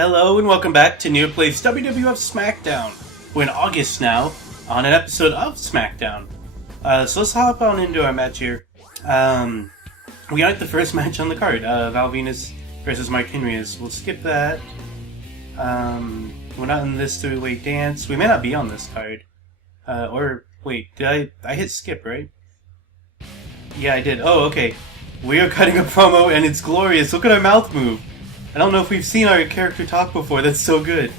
Hello and welcome back to Nearphotison WWF SmackDown. We're in August now, on an episode of SmackDown. So let's hop on into our match here. We got the first match on the card, Val Venus versus Mark Henry. We'll skip that. We're not in this three-way dance. We may not be on this card. Wait, did I hit skip, right? Yeah, I did. Oh, okay. We are cutting a promo and it's glorious. Look at our mouth move. I don't know if we've seen our character talk before. That's so good.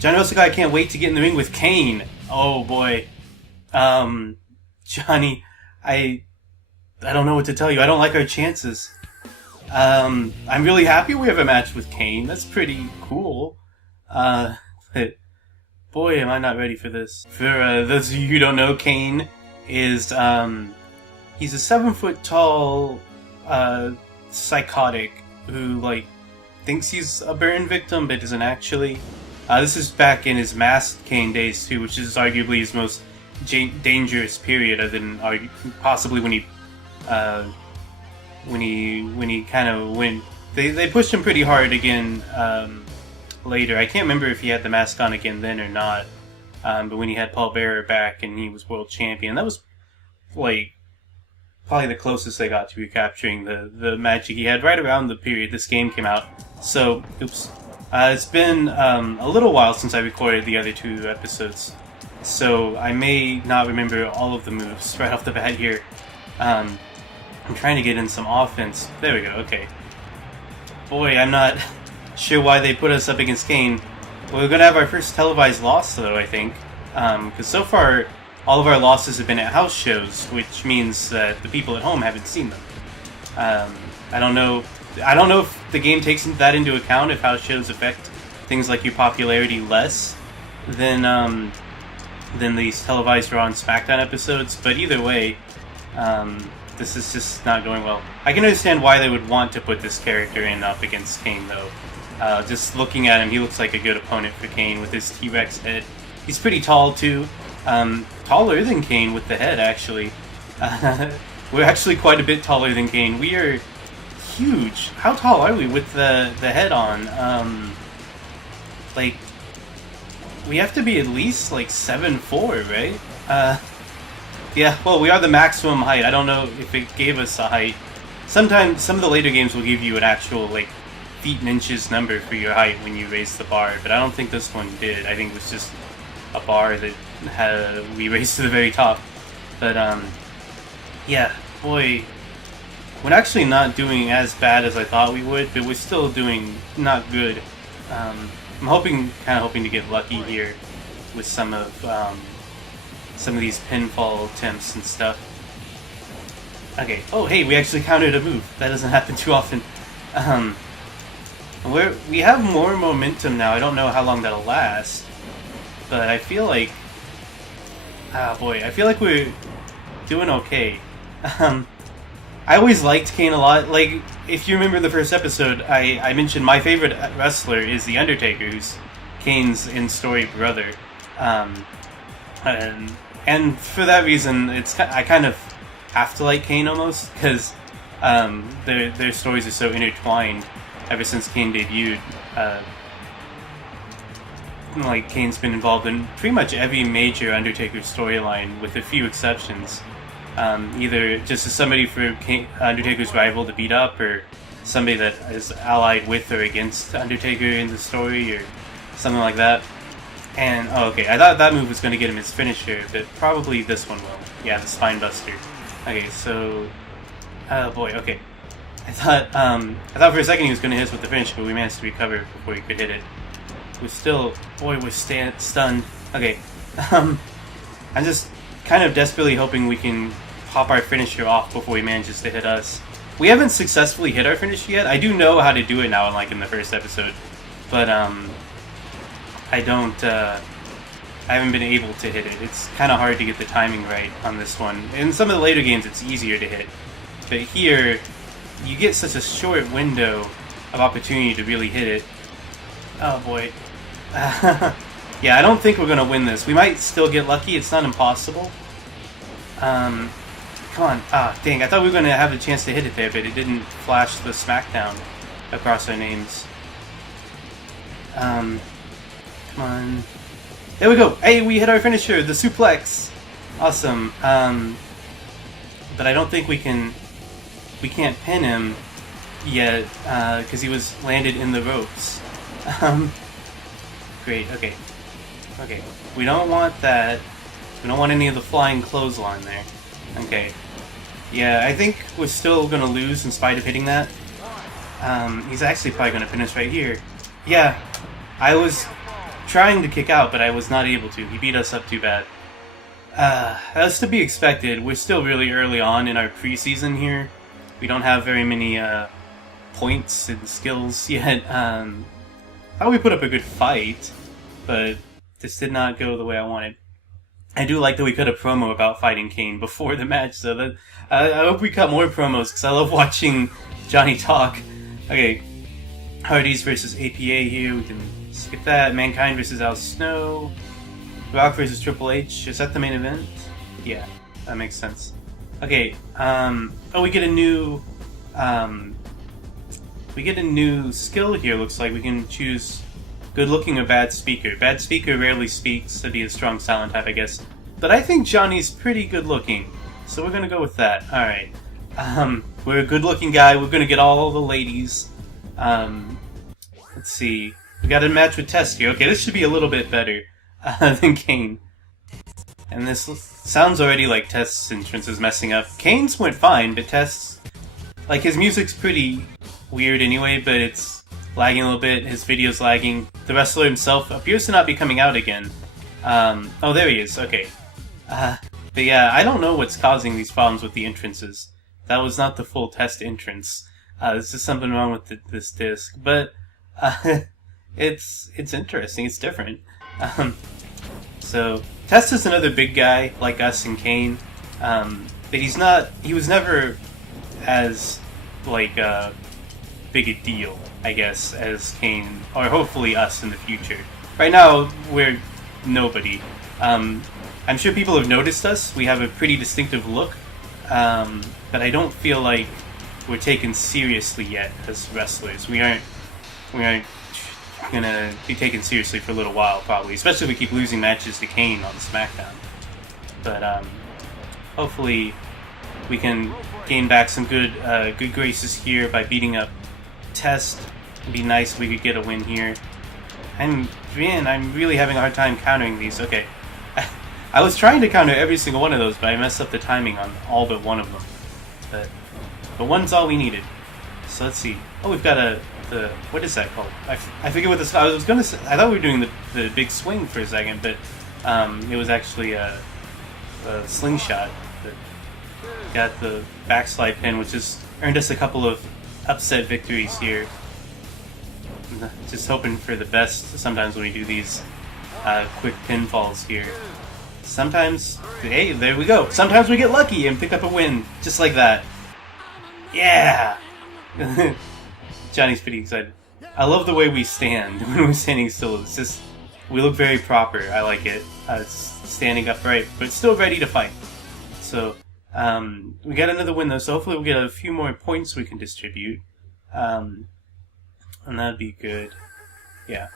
Johnny Wrestle Guy can't wait to get in the ring with Kane. Oh boy. Johnny, I don't know what to tell you. I don't like our chances. I'm really happy we have a match with Kane. That's pretty cool. But boy, am I not ready for this. For those of you who don't know, Kane is he's a 7-foot tall psychotic who thinks he's a burn victim, but isn't actually. This is back in his masked Kane days too, which is arguably his most dangerous period, other than possibly when he kind of went. They pushed him pretty hard again later. I can't remember if he had the mask on again then or not. But when he had Paul Bearer back and he was world champion, that was probably the closest they got to recapturing the magic he had right around the period this game came out. So, oops. It's been a little while since I recorded the other two episodes, so I may not remember all of the moves right off the bat here. I'm trying to get in some offense. There we go, okay. Boy, I'm not sure why they put us up against Kane. We're going to have our first televised loss, though, I think. Because so far, all of our losses have been at house shows, which means that the people at home haven't seen them. I don't know if the game takes that into account, if house shows affect things like your popularity less than these televised Raw and SmackDown episodes, but either way, this is just not going well. I can understand why they would want to put this character in up against Kane, though. Just looking at him, he looks like a good opponent for Kane with his T-Rex head. He's pretty tall, too. Taller than Kane with the head, actually. We're actually quite a bit taller than Kane. We are huge. How tall are we with the head on? We have to be at least 7'4", right? Yeah, well, we are the maximum height. I don't know if it gave us a height. Sometimes, some of the later games will give you an actual, feet and inches number for your height when you raise the bar, but I don't think this one did. I think it was just a bar that we raised to the very top. But, yeah, boy, we're actually not doing as bad as I thought we would, but we're still doing not good. I'm kind of hoping to get lucky here with some of these pinfall attempts and stuff. Okay. Oh, hey, we actually countered a move. That doesn't happen too often. We have more momentum now. I don't know how long that'll last, but I feel like, I feel like we're doing okay. I always liked Kane a lot. If you remember the first episode, I mentioned my favorite wrestler is The Undertaker, who's Kane's in-story brother. And for that reason, I kind of have to like Kane almost, because their stories are so intertwined ever since Kane debuted. Kane's been involved in pretty much every major Undertaker storyline, with a few exceptions. Either just as somebody for Undertaker's rival to beat up, or somebody that is allied with or against Undertaker in the story, or something like that. And, okay, I thought that move was going to get him his finisher, but probably this one will. Yeah, the Spine Buster. Okay, so, oh boy, okay. I thought for a second he was going to hit us with the finish, but we managed to recover before he could hit it. We're stunned. Okay, I'm just kind of desperately hoping we can pop our finisher off before he manages to hit us. We haven't successfully hit our finisher yet. I do know how to do it now, in the first episode, but I haven't been able to hit it. It's kind of hard to get the timing right on this one. In some of the later games, it's easier to hit, but here, you get such a short window of opportunity to really hit it. Oh boy. Yeah, I don't think we're going to win this. We might still get lucky. It's not impossible. Come on. Dang. I thought we were going to have a chance to hit it there, but it didn't flash the SmackDown across our names. Come on. There we go! Hey, we hit our finisher, the suplex! Awesome. But I don't think we can't pin him yet, because he was landed in the ropes. Great, okay. Okay, we don't want that. We don't want any of the flying clothesline there. Okay. Yeah, I think we're still gonna lose in spite of hitting that. He's actually probably gonna finish right here. Yeah, I was trying to kick out, but I was not able to. He beat us up too bad. That was to be expected. We're still really early on in our preseason here. We don't have very many points and skills yet. Thought we put up a good fight, but this did not go the way I wanted. I do like that we cut a promo about fighting Kane before the match, so that I hope we cut more promos, because I love watching Johnny talk. Okay, Hardys versus APA here, we can skip that. Mankind versus Al Snow. Rock versus Triple H, is that the main event? Yeah, that makes sense. Okay, oh, we get a new skill here, looks like. We can choose good looking or bad speaker. Bad speaker rarely speaks, to be a strong silent type, I guess. But I think Johnny's pretty good looking, so we're gonna go with that. Alright. We're a good looking guy, we're gonna get all the ladies. Let's see. We got a match with Test here. Okay, this should be a little bit better than Kane. And this sounds already like Test's entrance is messing up. Kane's went fine, but Test's... like, his music's pretty weird anyway, but it's lagging a little bit. His video's lagging. The wrestler himself appears to not be coming out again. Oh, there he is. Okay. But yeah, I don't know what's causing these problems with the entrances. That was not the full Test entrance. There's just something wrong with this disc. But, it's interesting. It's different. So, Test is another big guy, like us and Kane. But he was never as, like, big a deal, I guess, as Kane, or hopefully us in the future. Right now, we're nobody. I'm sure people have noticed us. We have a pretty distinctive look, but I don't feel like we're taken seriously yet as wrestlers. We aren't gonna be taken seriously for a little while, probably, especially if we keep losing matches to Kane on SmackDown. But hopefully we can gain back some good graces here by beating up Test. It'd be nice if we could get a win here. I'm really having a hard time countering these. Okay. I was trying to counter every single one of those, but I messed up the timing on all but one of them. But one's all we needed. So let's see. Oh, we've got what is that called? I forget what this... I was gonna say... I thought we were doing the big swing for a second, but it was actually a slingshot. But got the backslide pin, which has earned us a couple of upset victories here. Just hoping for the best sometimes when we do these quick pinfalls here. Sometimes, hey, there we go. Sometimes we get lucky and pick up a win, just like that. Yeah! Johnny's pretty excited. I love the way we stand when we're standing still. It's just, we look very proper. I like it. Standing upright, but still ready to fight. So, we got another win though, so hopefully we'll get a few more points we can distribute. And that'd be good. Yeah.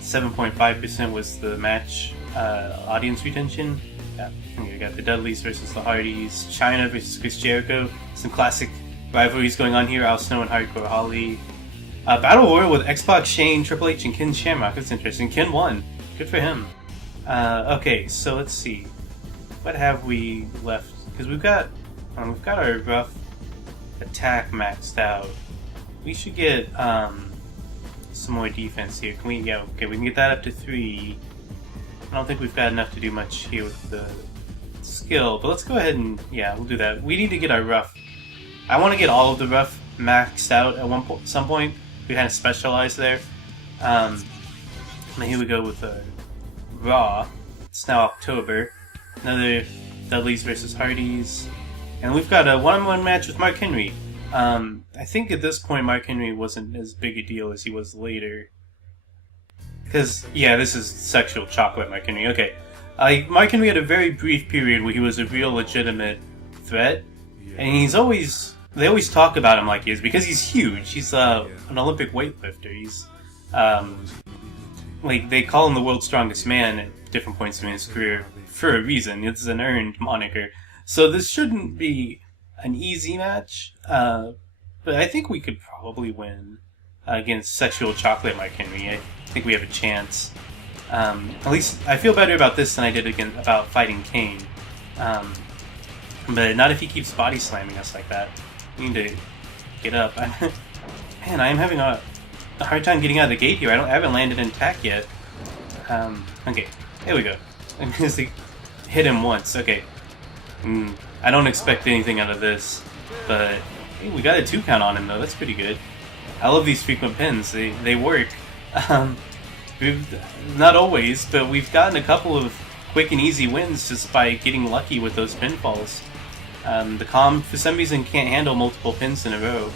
7.5% was the match audience retention. Yeah. We got the Dudleys versus the Hardys, China versus Chris Jericho. Some classic rivalries going on here. Al Snow and Hardcore Holly. Battle Royal with X-Pac, Shane, Triple H, and Ken Shamrock. That's interesting. Ken won. Good for him. Okay, so let's see. What have we left? Because we've got our rough attack maxed out. We should get some more defense here. Can we? Yeah, okay, we can get that up to 3. I don't think we've got enough to do much here with the skill, but let's go ahead and, yeah, we'll do that. We need to get our rough. I want to get all of the rough maxed out at some point. We kind of specialize there. And here we go with Raw. It's now October. Another Dudleys versus Hardys. And we've got a one-on-one match with Mark Henry. I think at this point Mark Henry wasn't as big a deal as he was later. Because, yeah, this is sexual chocolate Mark Henry. Okay. Mark Henry had a very brief period where he was a real legitimate threat. And they always talk about him like he is, because he's huge. He's an Olympic weightlifter. He's like, they call him the world's strongest man at different points in his career for a reason. It's an earned moniker. So this shouldn't be an easy match, but I think we could probably win against Sexual Chocolate Mark Henry. I think we have a chance. At least I feel better about this than I did about fighting Kane. But not if he keeps body slamming us like that. We need to get up. Man, I am having a hard time getting out of the gate here. I haven't landed in attack yet. Okay, here we go. I'm going to hit him once. Okay. I don't expect anything out of this, but hey, we got a 2 count on him though. That's pretty good. I love these frequent pins. They work. Not always, but we've gotten a couple of quick and easy wins just by getting lucky with those pinfalls. The comm, for some reason, can't handle multiple pins in a row.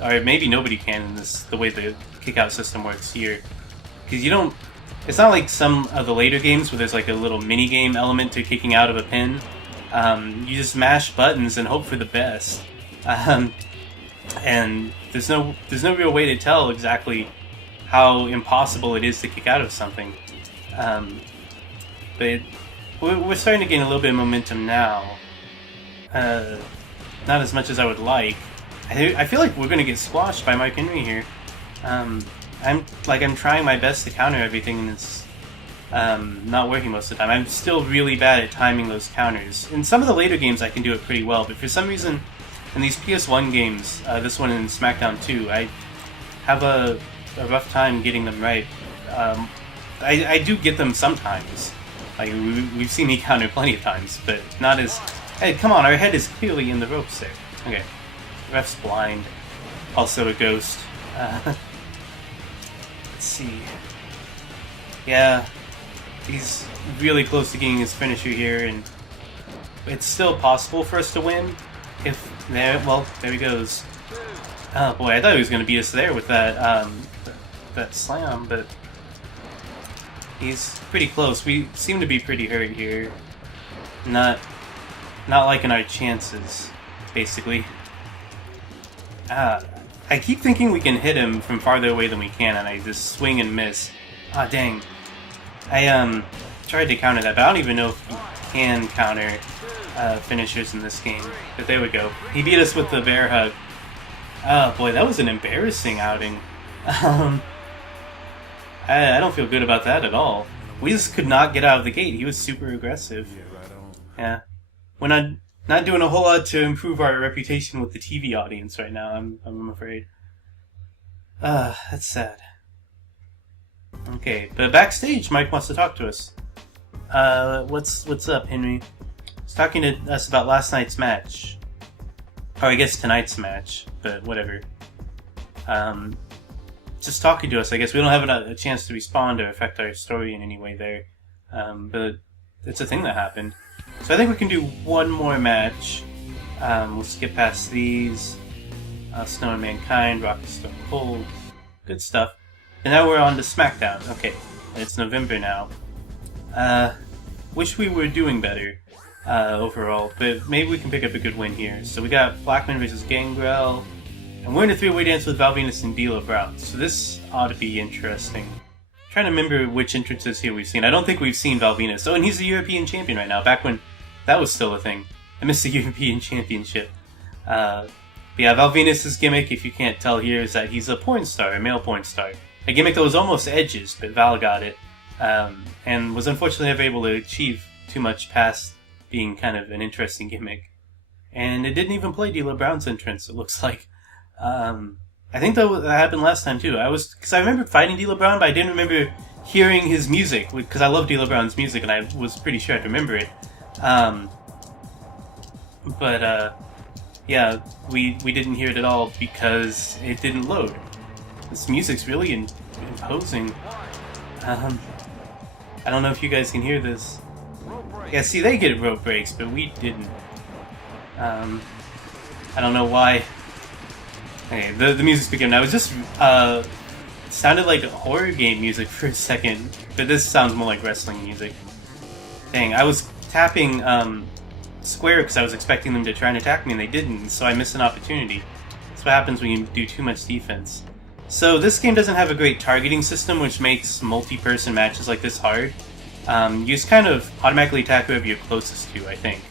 Or maybe nobody can in the way the kick-out system works here. Because you don't... It's not like some of the later games where there's like a little mini-game element to kicking out of a pin. You just mash buttons and hope for the best. And there's no real way to tell exactly how impossible it is to kick out of something. But we're starting to gain a little bit of momentum now. Not as much as I would like. I feel like we're going to get squashed by Mark Henry here. I'm trying my best to counter everything, and it's not working most of the time. I'm still really bad at timing those counters. In some of the later games I can do it pretty well, but for some reason in these PS1 games, this one in SmackDown 2, I have a rough time getting them right. I do get them sometimes. Like, we've seen me counter plenty of times, but not as... Hey, come on, our head is clearly in the ropes there. Okay. Ref's blind. Also a ghost. Let's see. Yeah. He's really close to getting his finisher here, and it's still possible for us to win. There he goes. Oh boy, I thought he was going to beat us there with that slam, but he's pretty close. We seem to be pretty hurt here. Not liking our chances, basically. I keep thinking we can hit him from farther away than we can, and I just swing and miss. Ah, dang. I tried to counter that, but I don't even know if you can counter finishers in this game. But there we go. He beat us with the bear hug. Oh boy, that was an embarrassing outing. I don't feel good about that at all. We just could not get out of the gate. He was super aggressive. Yeah. We're not doing a whole lot to improve our reputation with the TV audience right now, I'm afraid. That's sad. Okay, but backstage, Mike wants to talk to us. What's up, Henry? He's talking to us about last night's match. Or I guess tonight's match, but whatever. Just talking to us, I guess. We don't have a chance to respond or affect our story in any way there. But it's a thing that happened. So I think we can do one more match. We'll skip past these. Snow and Mankind, Rock and Stone Cold. Good stuff. And now we're on to SmackDown. Okay, it's November now. Wish we were doing better overall, but maybe we can pick up a good win here. So we got Blackman versus Gangrel. And we're in a 3-way dance with Val Venus and D'Lo Brown. So this ought to be interesting. I'm trying to remember which entrances here we've seen. I don't think we've seen Val Venus. Oh, and he's the European champion right now, back when that was still a thing. I missed the European Championship. But yeah, Val Venus' gimmick, if you can't tell here, is that he's a porn star, a male porn star. A gimmick that was almost Edge's, but Val got it. And was unfortunately never able to achieve too much past being kind of an interesting gimmick. And it didn't even play D'Lo Brown's entrance, it looks like. I think that happened last time too. Because I remember fighting D'Lo Brown, but I didn't remember hearing his music, because I love D'Lo Brown's music, and I was pretty sure I'd remember it. Yeah, we didn't hear it at all because it didn't load. This music's really imposing. I don't know if you guys can hear this. Yeah, see, they get rope breaks, but we didn't. I don't know why. Okay, the music's beginning. I was just, sounded like horror game music for a second, but this sounds more like wrestling music. Dang, I was tapping, square because I was expecting them to try and attack me, and they didn't, so I missed an opportunity. That's what happens when you do too much defense. So this game doesn't have a great targeting system, which makes multi-person matches like this hard. You just kind of automatically attack whoever you're closest to, I think.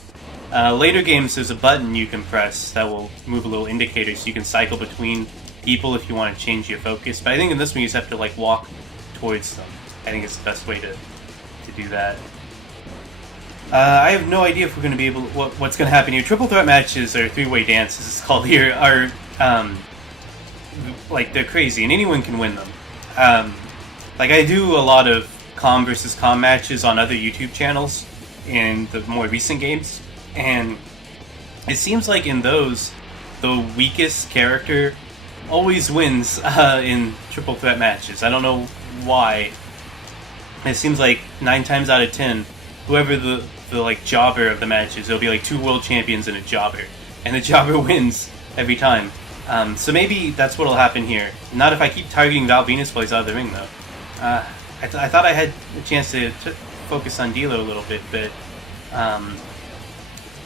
Later games, there's a button you can press that will move a little indicator so you can cycle between people if you want to change your focus. But I think in this one you just have to like walk towards them. I think it's the best way to do that. I have no idea if we're going to be able what's going to happen here. Triple threat matches or three-way dances, it's called here, are like they're crazy and anyone can win them. Like I do a lot of com versus com matches on other YouTube channels in the more recent games, and it seems like in those the weakest character always wins in triple threat matches. I don't know why. It seems like 9 times out of 10, whoever the like jobber of the match is, there'll be like 2 world champions and a jobber, and the jobber wins every time. So maybe that's what'll happen here. Not if I keep targeting Val Venus while he's out of the ring, though. I thought I had a chance to focus on D'Lo a little bit, but I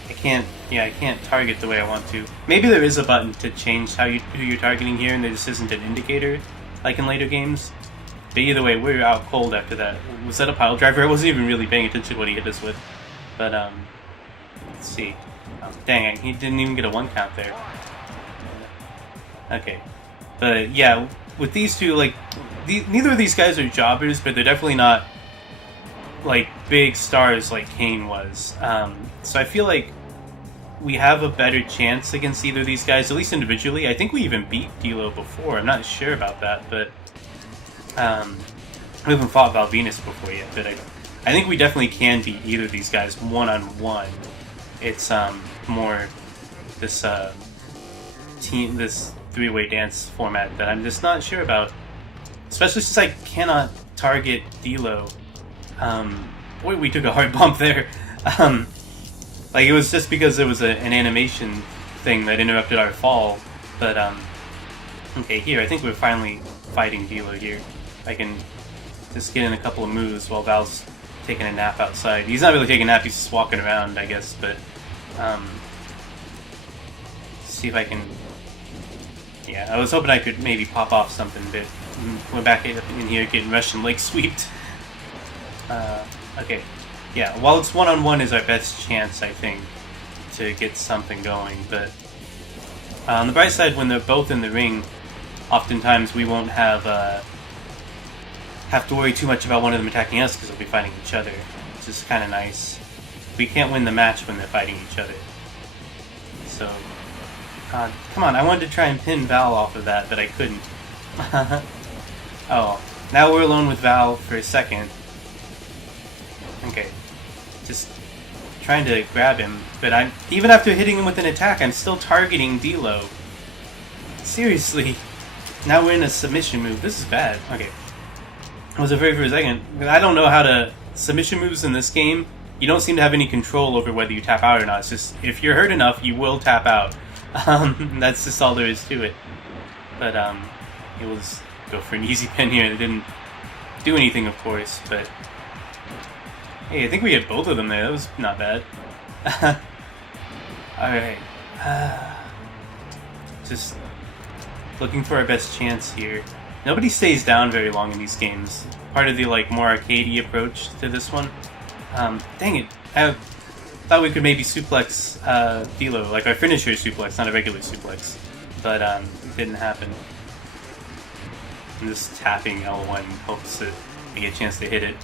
can't. Yeah, I can't target the way I want to. Maybe there is a button to change who you're targeting here, and there just isn't an indicator like in later games. But either way, we're out cold after that. Was that a pile driver? I wasn't even really paying attention to what he hit us with. But let's see. Dang, he didn't even get a 1 count there. Okay, but yeah, with these two, like, neither of these guys are jobbers, but they're definitely not like big stars like Kane was. So I feel like we have a better chance against either of these guys, at least individually. I think we even beat D'Lo before. I'm not sure about that, but we haven't fought Val Venus before yet. But I think we definitely can beat either of these guys one-on-one. It's more this this three-way dance format that I'm just not sure about, especially since I cannot target D'Lo. Boy, we took a hard bump there. Like, it was just because there was an animation thing that interrupted our fall. But, okay, here, I think we're finally fighting D'Lo here. I can just get in a couple of moves while Val's taking a nap outside. He's not really taking a nap, he's just walking around, I guess, but, see if I can... Yeah, I was hoping I could maybe pop off something, but we're back in here getting Russian leg sweeped. Okay. Yeah, while it's one-on-one is our best chance, I think, to get something going, but on the bright side, when they're both in the ring, oftentimes we won't have to worry too much about one of them attacking us because they'll be fighting each other, which is kind of nice. We can't win the match when they're fighting each other. So, come on, I wanted to try and pin Val off of that, but I couldn't. Oh, now we're alone with Val for a second. Okay, just trying to grab him, but even after hitting him with an attack, I'm still targeting D'Lo. Seriously, now we're in a submission move. This is bad. Okay, I was afraid for a second. I don't know how to submission moves in this game. You don't seem to have any control over whether you tap out or not. It's just if you're hurt enough, you will tap out. That's just all there is to it. But it was go for an easy pin here. It didn't do anything, of course, but. Hey, I think we had both of them there. That was not bad. Alright. Just looking for our best chance here. Nobody stays down very long in these games. Part of the like more arcadey approach to this one. Dang it. I thought we could maybe suplex D'Lo, like our finisher suplex, not a regular suplex. But it didn't happen. I'm just tapping L1 hopes that I get a chance to hit it.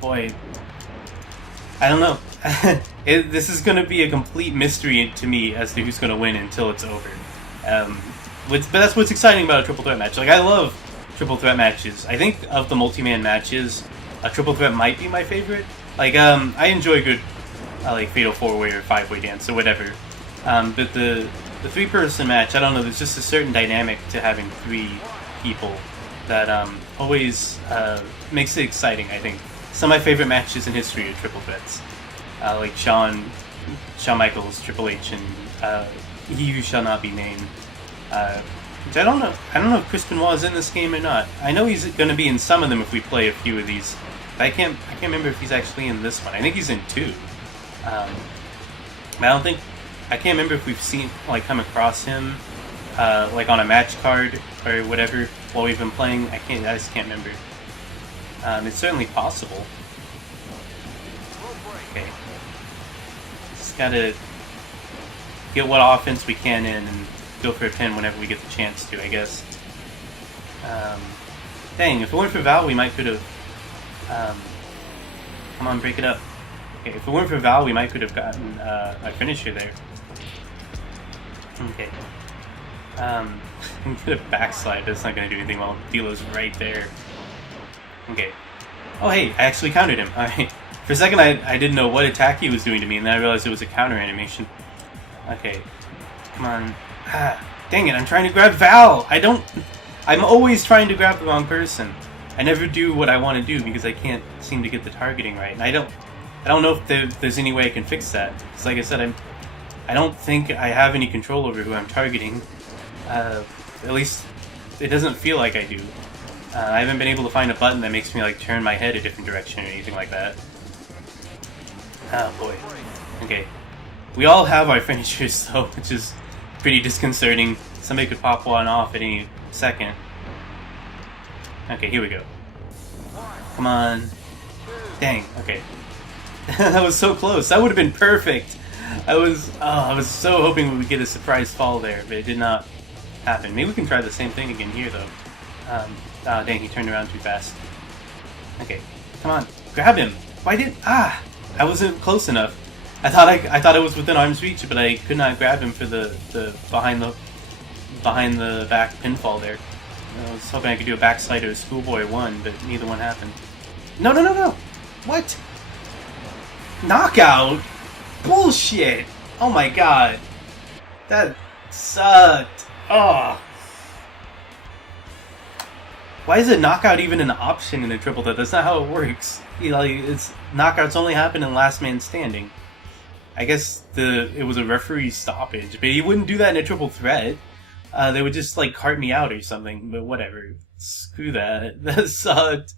Boy, I don't know. This is going to be a complete mystery to me as to who's going to win until it's over. But that's what's exciting about a triple threat match. Like, I love triple threat matches. I think of the multi-man matches, a triple threat might be my favorite. Like, I enjoy good, like Fatal 4-Way or 5-Way Dance or whatever. But the 3-person match, I don't know. There's just a certain dynamic to having 3 people that always makes it exciting. I think. Some of my favorite matches in history are triple threats, like Shawn Michaels, Triple H, and He Who Shall Not Be Named. Which I don't know. I don't know if Chris Benoit is in this game or not. I know he's going to be in some of them if we play a few of these. But I can't remember if he's actually in this one. I think he's in 2. I can't remember if we've come across him like on a match card or whatever while we've been playing. I just can't remember. It's certainly possible. Okay. Just gotta get what offense we can in and go for a pin whenever we get the chance to, I guess. Dang, if it weren't for Val, we might could have... come on, break it up. Okay, if it weren't for Val, we might could have gotten a finisher there. Okay. I'm gonna backslide, that's not gonna do anything while D'Lo's right there. Okay. Oh hey, I actually countered him. Alright. For a second I didn't know what attack he was doing to me, and then I realized it was a counter animation. Okay. Come on. Ah, dang it, I'm trying to grab Val! I'm always trying to grab the wrong person. I never do what I want to do because I can't seem to get the targeting right. And I don't know if there's any way I can fix that. Because like I said, I don't think I have any control over who I'm targeting. At least it doesn't feel like I do. I haven't been able to find a button that makes me like turn my head a different direction or anything like that. Oh boy. Okay. We all have our finishers though, which is pretty disconcerting. Somebody could pop one off at any second. Okay, here we go. Come on. Dang, okay. That was so close. That would have been perfect. I was so hoping we would get a surprise fall there, but it did not happen. Maybe we can try the same thing again here, though. Oh, dang, he turned around too fast. Okay, come on, grab him. Why did... I wasn't close enough. I thought it was within arm's reach, but I could not grab him for the behind the back pinfall there. I was hoping I could do a backslide or a schoolboy one, but neither one happened. No! What? Knockout? Bullshit! Oh my god. That sucked. Oh. Why is a knockout even an option in a triple threat? That's not how it works. Knockouts only happen in last man standing. I guess it was a referee stoppage, but he wouldn't do that in a triple threat. They would just like cart me out or something, but whatever. Screw that. That sucked.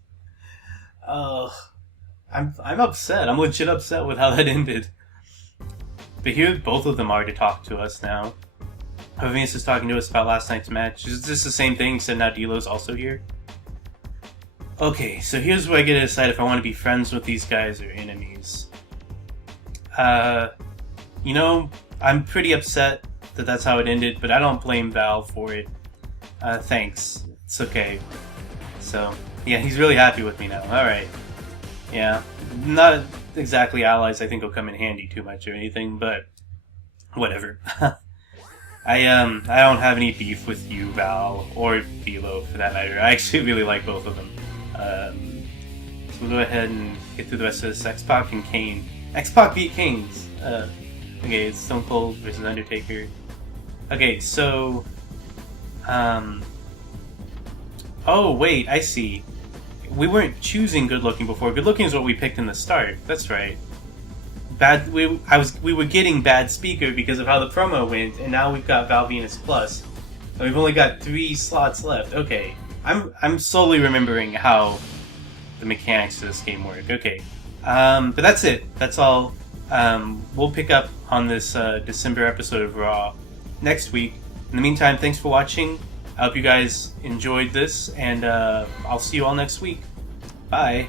I'm upset. I'm legit upset with how that ended. But here both of them are to talk to us now. Vince is talking to us about last night's match. Is this the same thing, except now D'Lo's also here? Okay, so here's where I get to decide if I want to be friends with these guys or enemies. You know, I'm pretty upset that that's how it ended, but I don't blame Val for it. Thanks. It's okay. So, yeah, he's really happy with me now. Alright. Yeah. Not exactly allies I think will come in handy too much or anything, but whatever. I don't have any beef with you, Val, or D'Lo for that matter. I actually really like both of them. So we'll go ahead and get through the rest of this. X-Pac and Kane. X-Pac beat Kings. Okay, it's Stone Cold versus Undertaker. Okay, so... Oh, wait, I see. We weren't choosing good looking before. Good looking is what we picked in the start. That's right. We were getting bad speaker because of how the promo went, and now we've got Val Venus Plus. And we've only got 3 slots left. Okay. I'm slowly remembering how the mechanics of this game work. Okay. But that's it. That's all. We'll pick up on this December episode of Raw next week. In the meantime, thanks for watching. I hope you guys enjoyed this, and I'll see you all next week. Bye.